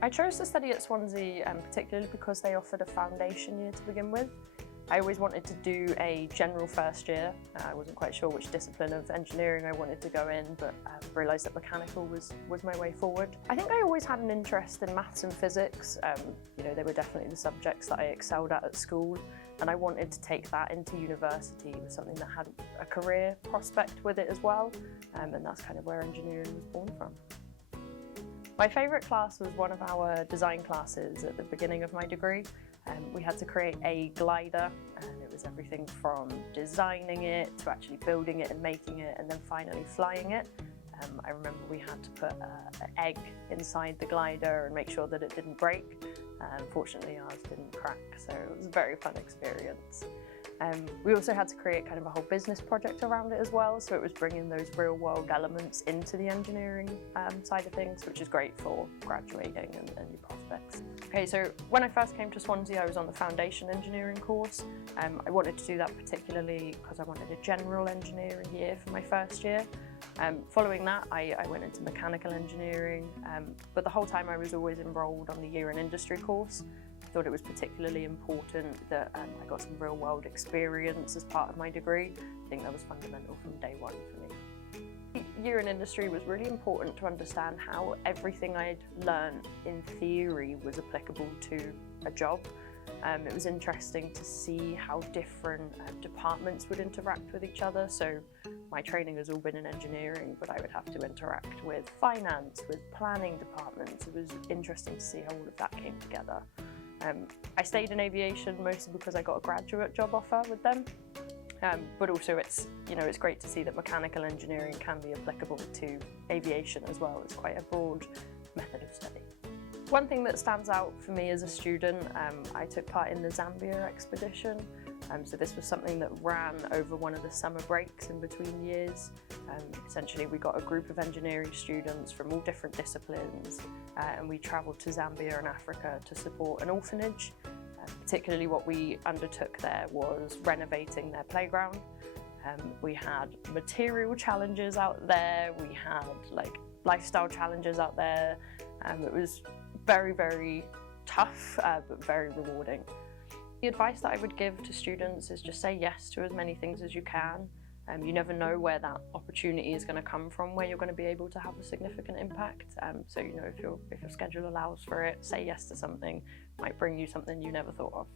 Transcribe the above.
I chose to study at Swansea particularly because they offered a foundation year to begin with. I always wanted to do a general first year. I wasn't quite sure which discipline of engineering I wanted to go in, but I realised that mechanical was my way forward. I think I always had an interest in maths and physics. They were definitely the subjects that I excelled at school, and I wanted to take that into university with something that had a career prospect with it as well, and that's kind of where engineering was born from. My favourite class was one of our design classes at the beginning of my degree. We had to create a glider, and it was everything from designing it to actually building it and making it and then finally flying it. I remember we had to put an egg inside the glider and make sure that it didn't break. Unfortunately ours didn't crack, so it was a very fun experience. We also had to create kind of a whole business project around it as well, so it was bringing those real world elements into the engineering side of things, which is great for graduating and your prospects. Okay, so when I first came to Swansea, I was on the foundation engineering course. I wanted to do that particularly because I wanted a general engineering year for my first year. Following that, I went into mechanical engineering, but the whole time I was always enrolled on the year in industry course. I thought it was particularly important that I got some real world experience as part of my degree. I think that was fundamental from day one for me. Year in industry was really important to understand how everything I'd learned in theory was applicable to a job. It was interesting to see how different departments would interact with each other. So my training has all been in engineering, but I would have to interact with finance, with planning departments. It was interesting to see how all of that came together. I stayed in aviation mostly because I got a graduate job offer with them, but also it's great to see that mechanical engineering can be applicable to aviation as well. It's quite a broad method of study. One thing that stands out for me as a student, I took part in the Zambia expedition. So this was something that ran over one of the summer breaks in between years. Essentially we got a group of engineering students from all different disciplines and we travelled to Zambia and Africa to support an orphanage. Particularly what we undertook there was renovating their playground. We had material challenges out there, we had lifestyle challenges out there. It was very, very tough, but very rewarding. The advice that I would give to students is just say yes to as many things as you can. You never know where that opportunity is going to come from, where you're going to be able to have a significant impact. So if your schedule allows for it, say yes to something, might bring you something you never thought of.